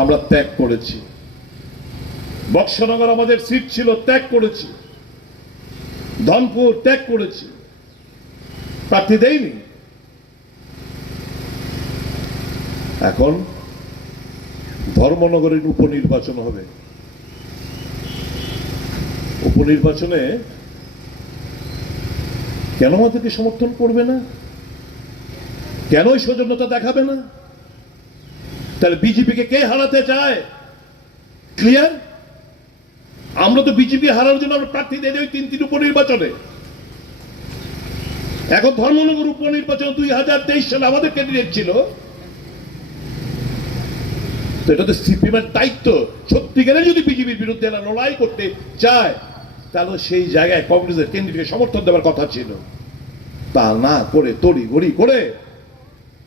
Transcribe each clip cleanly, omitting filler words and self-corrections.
আমরা ত্যাগ করেছি। বক্সনগর আমাদের সিট ছিল, ত্যাগ করেছি। ধনপুর ত্যাগ করেছি, প্রার্থী দেয়নি। এখন ধর্মনগরের উপনির্বাচন হবে। উপনির্বাচনে কেন আমাদেরকে সমর্থন করবে না? কেন সৌজন্যতা দেখাবে না? তাহলে বিজেপিকে কে হারাতে চায়? ক্লিয়ার? আমরা তো বিজেপি হারানোর জন্য আমরা প্রার্থী দিয়ে দেই তিন উপনির্বাচনে। এখন ধর্মনগর উপনির্বাচন 2023 সালে আমাদের ক্যান্ডিডেট ছিল। তো এটা তো সিপিএমের দায়িত্ব। সত্যিকারে যদি বিজেপির বিরুদ্ধে এরা লড়াই করতে চায় তাহলে সেই জায়গায় কংগ্রেসের ক্যান্ডিডেটকে সমর্থন দেওয়ার কথা ছিল। তা না করে তড়ি ঘড়ি করে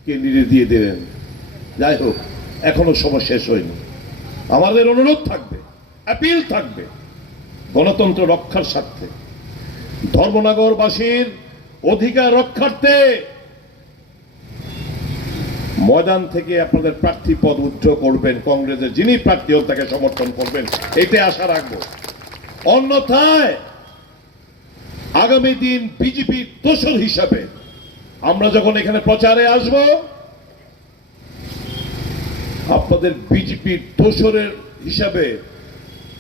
ক্যান্ডিডেট দিয়ে দেবেন। যাই হোক, এখনো সময় শেষ হয়নি। আমাদের অনুরোধ থাকবে, অ্যাপিল থাকবে, গণতন্ত্র রক্ষার স্বার্থে, ধর্মনগরবাসীর অধিকার রক্ষার্থে ময়দান থেকে আপনাদের প্রার্থী পদ উজ্জ্বল করবেন। কংগ্রেসের যিনি প্রার্থী হোক তাকে সমর্থন করবেন, এতে আশা রাখবো। অন্যথায় আগামী দিন বিজেপির দোসর হিসাবে আমরা যখন এখানে প্রচারে আসব, আপনাদের বিজেপির দোসরের হিসাবে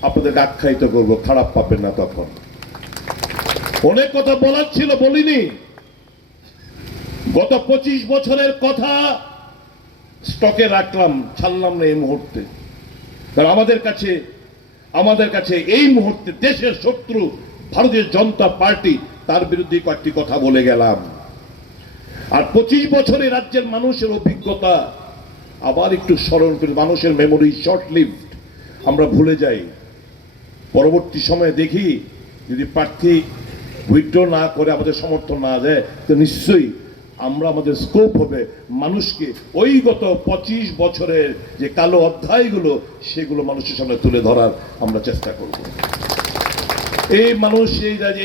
আপনাদেরকে আখ্যায়িত করব, খারাপ পাবেন না। তখন অনেক কথা বলার ছিল, বলিনি। গত 25 বছরের কথা স্টকে রাখলাম, ছাড়লাম না এই মুহূর্তে। কারণ আমাদের কাছে এই মুহূর্তে দেশের শত্রু ভারতীয় জনতা পার্টি, তার বিরুদ্ধে কয়েকটি কথা বলে গেলাম। আর 25 বছরে রাজ্যের মানুষের অভিজ্ঞতা আবার একটু স্মরণ করি। মানুষের মেমোরি শর্ট লিভড, আমরা ভুলে যাই। পরবর্তী সময়ে দেখি যদি প্রার্থী উইথড্র না করে আমাদের সমর্থন না দেয়, তো নিশ্চয়ই আমরা আমাদের স্কোপ হবে মানুষকে ওই গত 25 বছরের যে কালো অধ্যায়গুলো সেগুলো মানুষের সামনে তুলে ধরার আমরা চেষ্টা করব। এই মানুষ,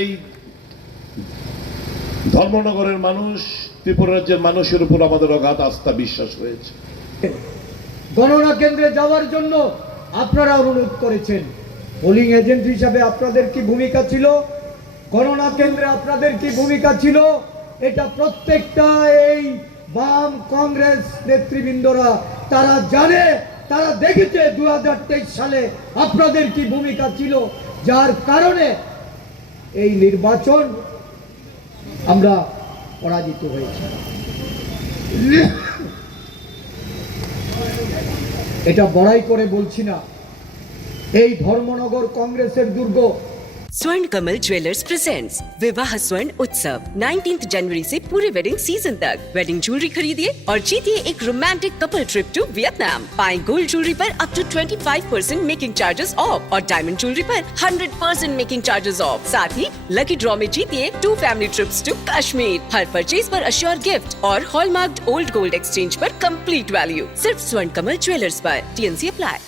এই ধর্মনগরের মানুষ, ত্রিপুরা রাজ্যের মানুষের উপর আমাদের অগাধ আস্থা বিশ্বাস হয়েছে। গণনা কেন্দ্রে যাওয়ার জন্য আপনারা অনুরোধ করেছেন। পোলিং এজেন্ট হিসাবে আপনাদের কি ভূমিকা ছিল? গণনা কেন্দ্রে আপনাদের কি ভূমিকা ছিল? এটা প্রত্যেকটা এই বাম কংগ্রেস নেতৃবৃন্দরা তারা জানে, তারা দেখেছে 2023 সালে আপনাদের কি ভূমিকা ছিল, যার কারণে এই নির্বাচন আমরা পরাজিত হয়েছি। এটা বড়াই করে বলছি না, এই ধর্মনগর কংগ্রেসের দুর্গ। स्वर्ण कमल ज्वेलर्स प्रेजेंट्स विवाह स्वर्ण उत्सव 19 जनवरी से पूरे वेडिंग सीजन तक। वेडिंग ज्वेलरी खरीदिए और जीतिए एक romantic couple trip to Vietnam. पाएं गोल्ड ज्वेलरी पर up to 25% making charges off और डायमंड ज्वेलरी पर 100% मेकिंग चार्जेस ऑफ। साथ ही लकी ड्रॉ में जीतिए 2 फैमिली ट्रिप्स टू कश्मीर। हर परचेज पर अश्योर गिफ्ट और हॉलमार्क्ड ओल्ड गोल्ड एक्सचेंज पर कंप्लीट वैल्यू। सिर्फ स्वर्ण कमल ज्वेलर्स पर। TNC apply.